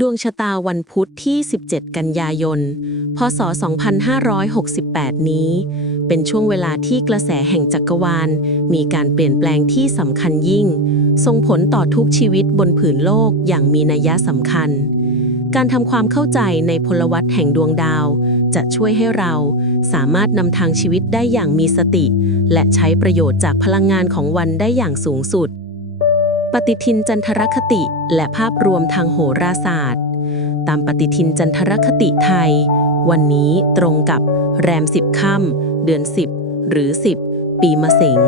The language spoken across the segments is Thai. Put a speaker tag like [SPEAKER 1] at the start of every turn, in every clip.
[SPEAKER 1] ดวงชะตาวันพุธที่ 17 กันยายน พศ 2568 นี้ เป็นช่วงเวลาที่กระแสแห่งจักรวาล มีการเปลี่ยนแปลงที่สำคัญยิ่ง ส่งผลต่อทุกชีวิตบนผืนโลกอย่างมีนัยสำคัญ การทำความเข้าใจในพลวัตแห่งดวงดาว จะช่วยให้เราสามารถนำทางชีวิตได้อย่างมีสติ และใช้ประโยชน์จากพลังงานของวันได้อย่างสูงสุด ฏิทินจันทรคติและภาพรวมทางโหราศาสตร์ ตามปฏิทินจันทรคติไทย วันนี้ตรงกับแรมสิบค่ำเดือน 10 หรือ 10 ปีมะเสง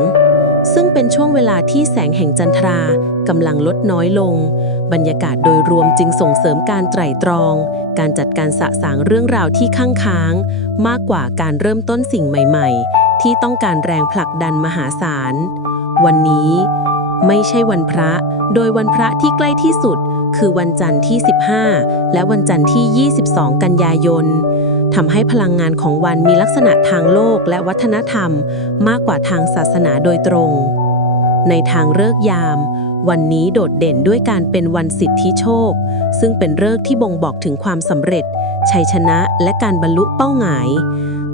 [SPEAKER 1] ซึ่งเป็นช่วงเวลาที่แสงแห่งจันทรากำลังลดน้อยลง บรรยากาศโดยรวมจึงส่งเสริมการไตร่ตรอง การจัดการสะสางเรื่องราวที่ข้างค้าง มากกว่าการเริ่มต้นสิ่งใหม่ ๆ ที่ต้องการแรงผลักดันมหาศาล วันนี้ ไม่ใช่วันพระ โดยวันพระที่ใกล้ที่สุด คือวันจันทร์ที่ 15 และวันจันทร์ที่ 22 กันยายนทำให้พลังงานของวันมีลักษณะทางโลกและวัฒนธรรม มากกว่าทางศาสนาโดยตรง ในทางเลิกยาม วันนี้โดดเด่นด้วยการเป็นวันสิทธิโชค ซึ่งเป็นเลิกที่บ่งบอกถึงความสำเร็จ ชัยชนะและการบรรลุเป้าหมาย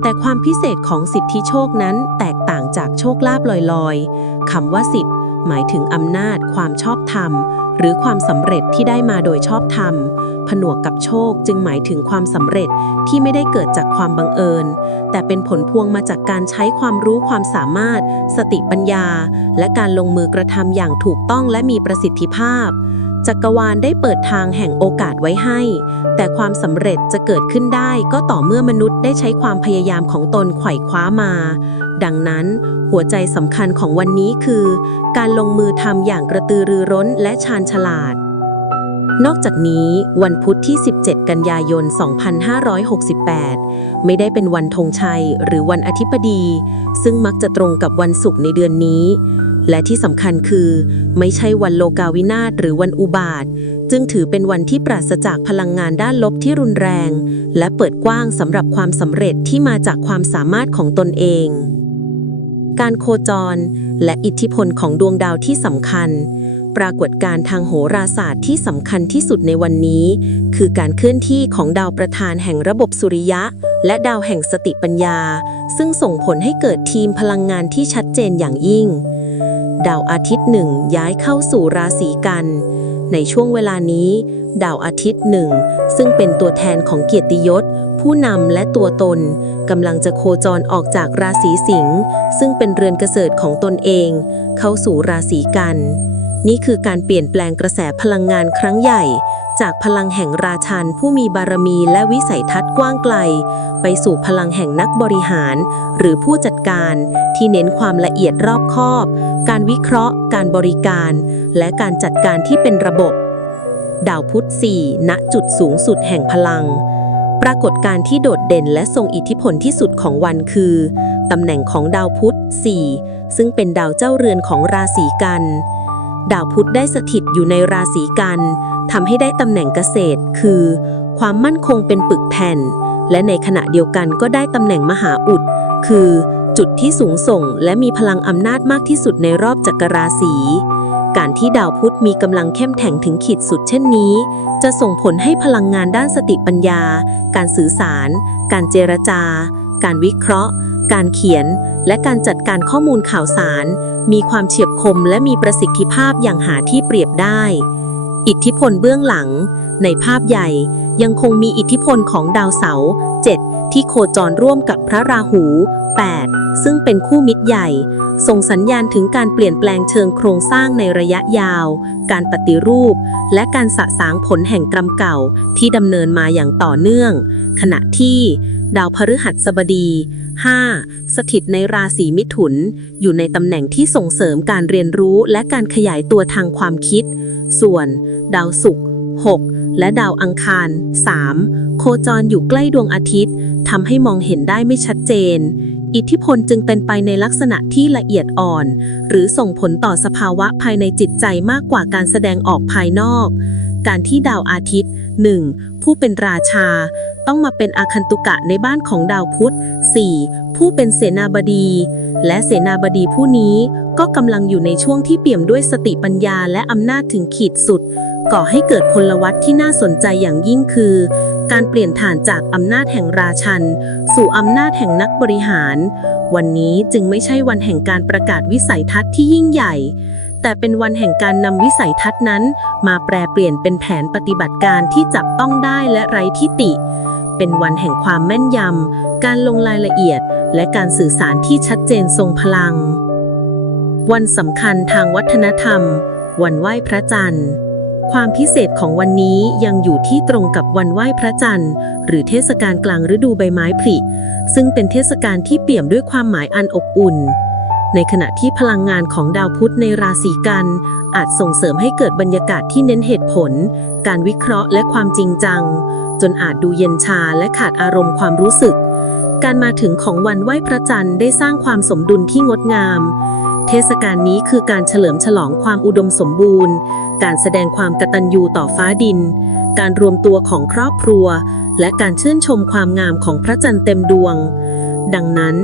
[SPEAKER 1] แต่ความพิเศษของสิทธิโชคนั้นแตกต่างจากโชคลาภลอยๆคำว่าสิทธิ หมายถึงอำนาจ ความชอบธรรม หรือความสำเร็จที่ได้มาโดยชอบธรรม ผนวกกับโชคจึงหมายถึงความสำเร็จที่ไม่ได้เกิดจากความบังเอิญ แต่เป็นผลพวงมาจากการใช้ความรู้ความสามารถ สติปัญญา และการลงมือกระทำอย่างถูกต้องและมีประสิทธิภาพจักรวาลได้เปิดทางแห่งโอกาสไว้ให้ แต่ความสำเร็จจะเกิดขึ้นได้ก็ต่อเมื่อมนุษย์ได้ใช้ความพยายามของตนไขว่คว้ามา ดังนั้น หัวใจสำคัญของวันนี้คือ การลงมือทำอย่างกระตือรือร้นและชาญฉลาด นอกจากนี้ วันพุธที่ 17 กันยายน 2568 ไม่ได้เป็นวันธงชัยหรือวันอธิบดี ซึ่งมักจะตรงกับวันศุกร์ในเดือนนี้ และที่สำคัญคือ ไม่ใช่วันโลกาวินาศหรือวันอุบาทจึงถือเป็นวันที่ปราศจากพลังงานด้านลบที่รุนแรง และเปิดกว้างสำหรับความสำเร็จที่มาจากความสามารถของตนเอง การโคจร และอิทธิพลของดวงดาวที่สำคัญ ปรากฏการทางโหราศาสตร์ที่สำคัญที่สุดในวันนี้ คือการเคลื่อนที่ของดาวประธานแห่งระบบสุริยะ และดาวแห่งสติปัญญา ซึ่งส่งผลให้เกิดทีมพลังงานที่ชัดเจนอย่างยิ่ง ดาวอาทิตย์หนึ่งย้ายเข้าสู่ราศีกัน ในช่วงเวลานี้ ดาวอาทิตย์หนึ่ง ซึ่งเป็นตัวแทนของเกียรติยศ ผู้นำและตัวตนกำลังจะโคจรออกจากราศีสิงห์ซึ่งเป็นเรือนเกษตรของตนเอง เข้าสู่ราศีกัน นี่คือการเปลี่ยนแปลงกระแสพลังงานครั้งใหญ่ จากพลังแห่งราชันผู้มีบารมีและวิสัยทัศน์กว้างไกล ไปสู่พลังแห่งนักบริหาร หรือผู้จัดการที่เน้นความละเอียดรอบคอบ การวิเคราะห์ การบริการ และการจัดการที่เป็นระบบ ดาวพุธ 4 ณ จุดสูงสุดแห่งพลัง ปรากฏการที่โดดเด่นและทรงอิทธิพลที่สุดของวันคือตำแหน่งของดาวพุธ 4 ซึ่งเป็นดาวเจ้าเรือนของราศีกัน ดาวพุธได้สถิตอยู่ในราศีกัน ทำให้ได้ตำแหน่งเกษตร คือ ความมั่นคงเป็นปึกแผ่น และในขณะเดียวกันก็ได้ตำแหน่งมหาอุด คือ จุดที่สูงส่งและมีพลังอำนาจมากที่สุดในรอบจักรราศีการที่ดาวพุธมีกำลังเข้มแข็งถึงขีดสุดเช่นนี้ จะส่งผลให้พลังงานด้านสติปัญญา การสื่อสาร การเจรจา การวิเคราะห์ การเขียน และการจัดการข้อมูลข่าวสาร มีความเฉียบคมและมีประสิทธิภาพอย่างหาที่เปรียบได้ อิทธิพลเบื้องหลัง ในภาพใหญ่ยังคงมีอิทธิพลของดาวเสาร์7ที่โคจรร่วมกับพระราหู 8 ซึ่งเป็นคู่มิตรใหญ่ ส่งสัญญาณถึงการเปลี่ยนแปลงเชิงโครงสร้างในระยะยาว การปฏิรูป และการสะสางผลแห่งกรรมเก่าที่ดำเนินมาอย่างต่อเนื่อง ขณะที่ ดาวพฤหัสบดี 5. สถิตในราศีมิถุน อยู่ในตำแหน่งที่ส่งเสริมการเรียนรู้และการขยายตัวทางความคิด ส่วน ดาวศุกร์ 6 และดาวอังคาร 3 โคจรอยู่ใกล้ดวงอาทิตย์ทำให้มองเห็นได้ไม่ชัดเจน อิทธิพลจึงเป็นไปในลักษณะที่ละเอียดอ่อน หรือส่งผลต่อสภาวะภายในจิตใจมากกว่าการแสดงออกภายนอก การที่ดาวอาทิตย์ 1. ผู้เป็นราชา ต้องมาเป็นอาคันตุกะในบ้านของดาวพุธ 4. ผู้เป็นเสนาบดี และเสนาบดีผู้นี้ก็กำลังอยู่ในช่วงที่เปี่ยมด้วยสติปัญญาและอำนาจถึงขีดสุด ก่อให้เกิดพลวัตที่น่าสนใจอย่างยิ่งคือ การเปลี่ยนฐานจากอำนาจแห่งราชัน สู่อำนาจแห่งนักบริหาร วันนี้จึงไม่ใช่วันแห่งการประกาศวิสัยทัศน์ที่ยิ่งใหญ่ แต่เป็นวันแห่งการนำวิสัยทัศน์นั้น มาแปลเปลี่ยนเป็นแผนปฏิบัติการที่จับต้องได้และไร้ทิฏฐิเป็นวันแห่งความแม่นยำ การลงรายละเอียด และการสื่อสารที่ชัดเจนทรงพลัง วันสำคัญทางวัฒนธรรม วันไหว้พระจันทร์ความพิเศษของวันนี้ยังอยู่ที่ตรงกับวันไหว้พระจันทร์ หรือเทศกาลกลางฤดูใบไม้ผลิ ซึ่งเป็นเทศกาลที่เปี่ยมด้วยความหมายอันอบอุ่น ในขณะที่พลังงานของดาวพุธในราศีกัน อาจส่งเสริมให้เกิดบรรยากาศที่เน้นเหตุผล การวิเคราะห์และความจริงจัง จนอาจดูเย็นชาและขาดอารมณ์ความรู้สึก การมาถึงของวันไหว้พระจันทร์ได้สร้างความสมดุลที่งดงาม เทศกาลนี้คือการเฉลิมฉลองความอุดมสมบูรณ์ การแสดงความกตัญญูต่อฟ้าดิน การรวมตัวของครอบครัว และการชื่นชมความงามของพระจันทร์เต็มดวง ดังนั้น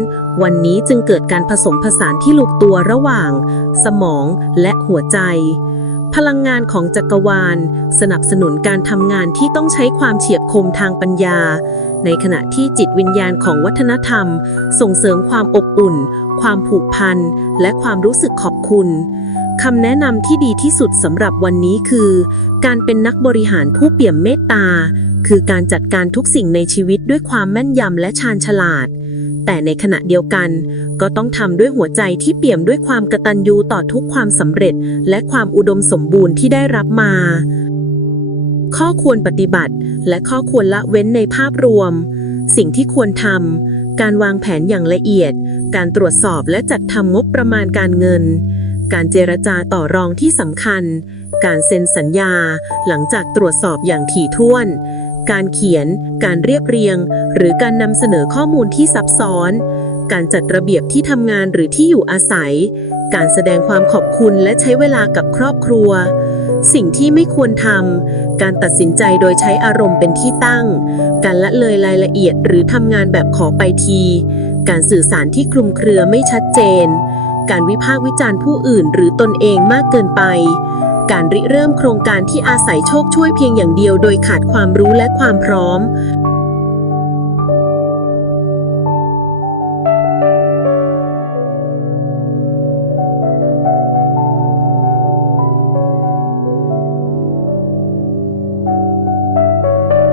[SPEAKER 1] วันนี้จึงเกิดการผสมผสานที่ลงตัวระหว่าง สมองและหัวใจ พลังงานของจักรวาล สนับสนุนการทำงานที่ต้องใช้ความเฉียบคมทางปัญญา ในขณะที่จิตวิญญาณของวัฒนธรรม ส่งเสริมความอบอุ่น ความผูกพัน และความรู้สึกขอบคุณคำแนะนำที่ดีที่สุดสำหรับวันนี้คือ การเป็นนักบริหารผู้เปี่ยมเมตตา คือการจัดการทุกสิ่งในชีวิตด้วยความแม่นยำและชาญฉลาด แต่ในขณะเดียวกัน ก็ต้องทำด้วยหัวใจที่เปี่ยมด้วยความกตัญญูต่อทุกความสำเร็จ และความอุดมสมบูรณ์ที่ได้รับมา ข้อควรปฏิบัติ และข้อควรละเว้นในภาพรวม สิ่งที่ควรทำการวางแผนอย่างละเอียด การตรวจสอบและจัดทำงบประมาณการเงิน การเจรจาต่อรองที่สำคัญ การเซ็นสัญญา หลังจากตรวจสอบอย่างถี่ถ้วน การเขียน การเรียบเรียง หรือการนำเสนอข้อมูลที่ซับซ้อน การจัดระเบียบที่ทำงานหรือที่อยู่อาศัย การแสดงความขอบคุณและใช้เวลากับครอบครัว สิ่งที่ไม่ควรทำ การตัดสินใจโดยใช้อารมณ์เป็นที่ตั้ง การละเลยรายละเอียดหรือทำงานแบบขอไปที การสื่อสารที่คลุมเครือไม่ชัดเจน การวิพากษ์วิจารณ์ผู้อื่นหรือตนเองมากเกินไป การริเริ่มโครงการที่อาศัยโชคช่วยเพียงอย่างเดียวโดยขาดความรู้และความพร้อม